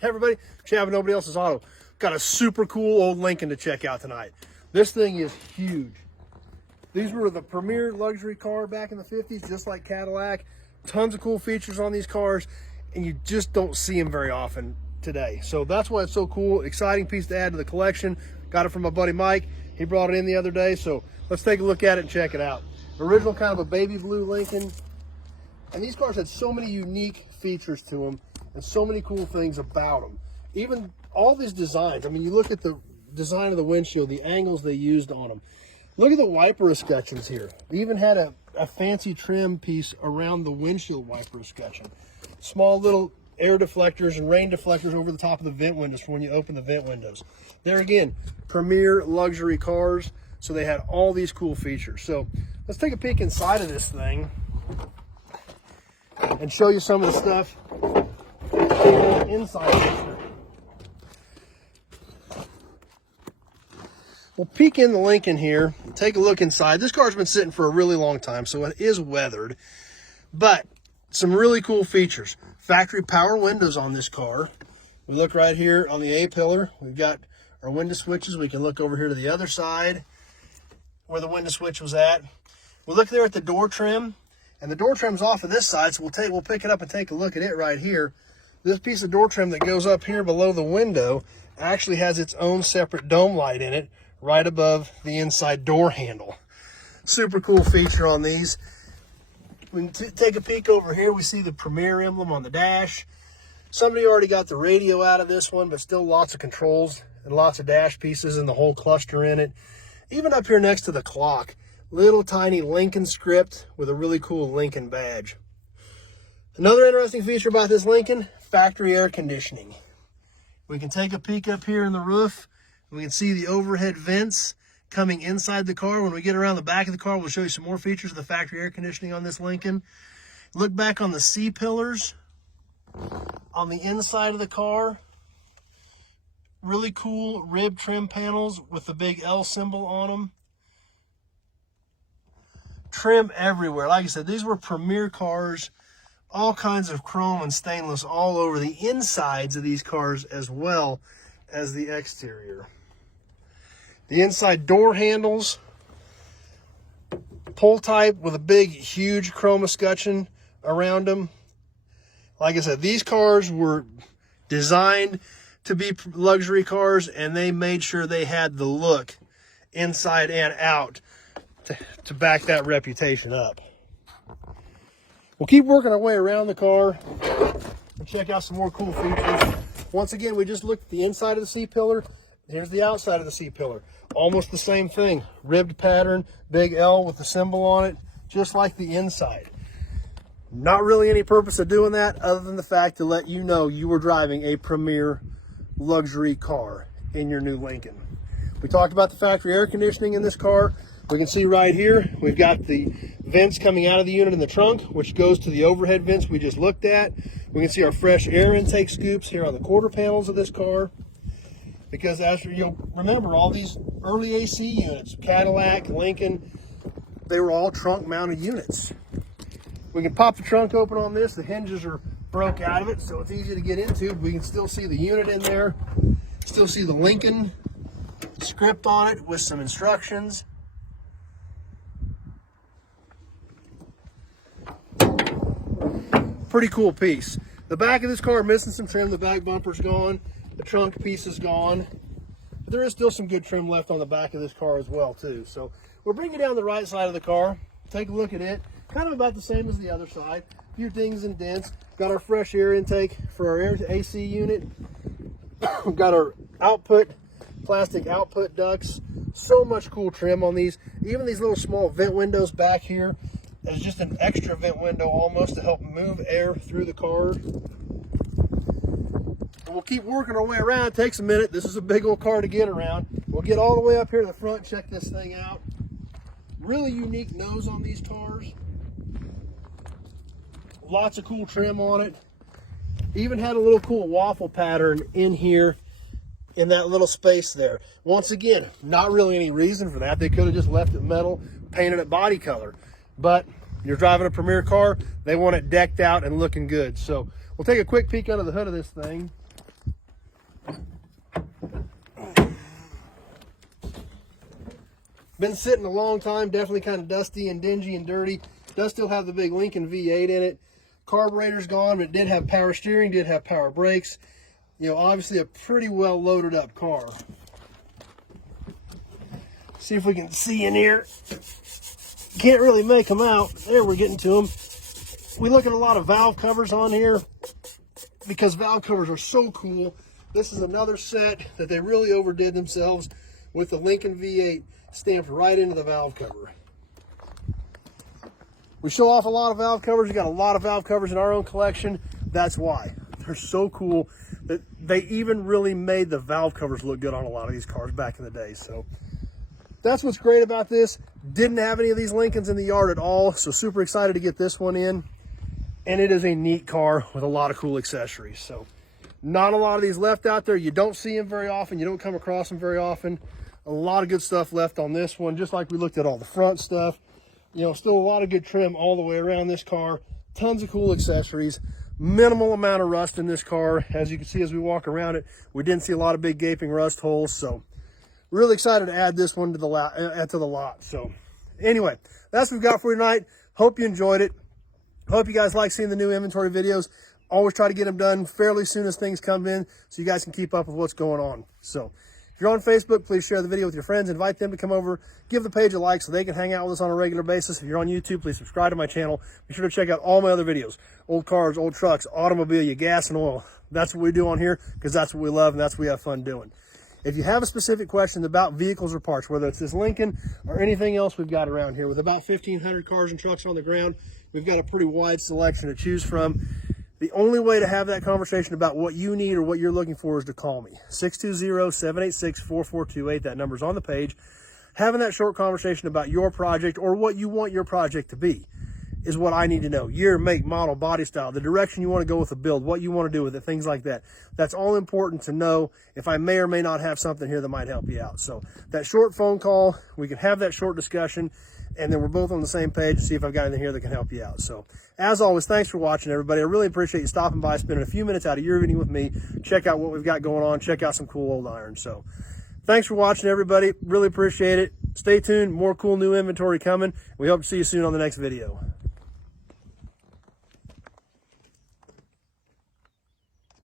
Hey everybody, Chad, Nobody Else's Auto. Got a super cool old Lincoln to check out tonight. This thing is huge. These were the premier luxury car back in the 50s, just like Cadillac. Tons of cool features on these cars, and you just don't see them very often today. So that's why it's so cool. Exciting piece to add to the collection. Got it from my buddy Mike. He brought it in the other day, so let's take a look at it and check it out. Original kind of a baby blue Lincoln. And these cars had so many unique features to them and so many cool things about them. Even all these designs, I mean, you look at the design of the windshield, the angles they used on them. Look at the wiper escutcheons here. They even had a fancy trim piece around the windshield wiper escutcheon. Small little air deflectors and rain deflectors over the top of the vent windows for when you open the vent windows. There again, premier luxury cars, so they had all these cool features. So let's take a peek inside of this thing and show you some of the stuff inside of this thing. We'll peek in the Lincoln here, take a look inside. This car's been sitting for a really long time, so it is weathered, but some really cool features. Factory power windows on this car. We look right here on the A-pillar. We've got our window switches. We can look over here to the other side where the window switch was at. We look there at the door trim, and the door trim's off of this side, so we'll pick it up and take a look at it right here. This piece of door trim that goes up here below the window actually has its own separate dome light in it right above the inside door handle. Super cool feature on these. We can take a peek over here. We see the Premier emblem on the dash. Somebody already got the radio out of this one, but still lots of controls and lots of dash pieces and the whole cluster in it. Even up here next to the clock, little tiny Lincoln script with a really cool Lincoln badge. Another interesting feature about this Lincoln, factory air conditioning. We can take a peek up here in the roof. We can see the overhead vents coming inside the car. When we get around the back of the car, we'll show you some more features of the factory air conditioning on this Lincoln. Look back on the C-pillars on the inside of the car. Really cool rib trim panels with the big L symbol on them. Trim everywhere. Like I said, these were premier cars. All kinds of chrome and stainless all over the insides of these cars as well as the exterior. The inside door handles, pull type with a big, huge chrome escutcheon around them. Like I said, these cars were designed to be luxury cars, and they made sure they had the look inside and out to back that reputation up. We'll keep working our way around the car and check out some more cool features. Once again, we just looked at the inside of the C-pillar. Here's the outside of the C-pillar. Almost the same thing. Ribbed pattern, big L with the symbol on it, just like the inside. Not really any purpose of doing that other than the fact to let you know you were driving a premier luxury car in your new Lincoln. We talked about the factory air conditioning in this car. We can see right here, we've got the vents coming out of the unit in the trunk, which goes to the overhead vents we just looked at. We can see our fresh air intake scoops here on the quarter panels of this car. Because as you'll remember, all these early AC units, Cadillac, Lincoln, they were all trunk mounted units. We can pop the trunk open on this. The hinges are broke out of it, so it's easy to get into. We can still see the unit in there. Still see the Lincoln script on it with some instructions. Pretty cool piece. The back of this car missing some trim. The back bumper's gone. The trunk piece is gone. But there is still some good trim left on the back of this car as well too. So we'll bring you down the right side of the car. Take a look at it. Kind of about the same as the other side. A few dings and dents. Got our fresh air intake for our AC unit. We've got our output, plastic output ducts. So much cool trim on these. Even these little small vent windows back here. There's just an extra vent window almost to help move air through the car. And we'll keep working our way around. It takes a minute. This is a big old car to get around. We'll get all the way up here to the front, check this thing out. Really unique nose on these cars. Lots of cool trim on it. Even had a little cool waffle pattern in here in that little space there. Once again, not really any reason for that. They could have just left it metal, painted it body color. But you're driving a premier car, they want it decked out and looking good. So we'll take a quick peek under the hood of this thing. Been sitting a long time, definitely kind of dusty and dingy and dirty. Does still have the big Lincoln V8 in it. Carburetor's gone, but it did have power steering, did have power brakes. You know, obviously a pretty well loaded up car. See if we can see in here. Can't really make them out. There, we're getting to them. We look at a lot of valve covers on here because valve covers are so cool. This is another set that they really overdid themselves with the Lincoln V8 stamped right into the valve cover. We show off a lot of valve covers. We got a lot of valve covers in our own collection. That's why. They're so cool that they even really made the valve covers look good on a lot of these cars back in the day. So that's what's great about this. Didn't have any of these Lincolns in the yard at all, so super excited to get this one in. And it is a neat car with a lot of cool accessories. So not a lot of these left out there. You don't see them very often. You don't come across them very often. A lot of good stuff left on this one, just like we looked at all the front stuff. You know, still a lot of good trim all the way around this car. Tons of cool accessories. Minimal amount of rust in this car. As you can see as we walk around it, we didn't see a lot of big gaping rust holes. So really excited to add this one to the lot. So anyway, that's what we've got for you tonight. Hope you enjoyed it. Hope you guys like seeing the new inventory videos. Always try to get them done fairly soon as things come in so you guys can keep up with what's going on. So if you're on Facebook, please share the video with your friends. Invite them to come over. Give the page a like so they can hang out with us on a regular basis. If you're on YouTube, please subscribe to my channel. Be sure to check out all my other videos. Old cars, old trucks, automobile, gas and oil. That's what we do on here because that's what we love and that's what we have fun doing. If you have a specific question about vehicles or parts, whether it's this Lincoln or anything else we've got around here, with about 1,500 cars and trucks on the ground, we've got a pretty wide selection to choose from. The only way to have that conversation about what you need or what you're looking for is to call me. 620-786-4428. That number's on the page. Having that short conversation about your project or what you want your project to be is what I need to know. Year, make, model, body style, the direction you want to go with the build, what you want to do with it, things like that. That's all important to know if I may or may not have something here that might help you out. So that short phone call, we can have that short discussion, and then we're both on the same page to see if I've got anything here that can help you out. So as always, thanks for watching, everybody. I really appreciate you stopping by, spending a few minutes out of your evening with me. Check out what we've got going on. Check out some cool old irons. So thanks for watching, everybody. Really appreciate it. Stay tuned. More cool new inventory coming. We hope to see you soon on the next video.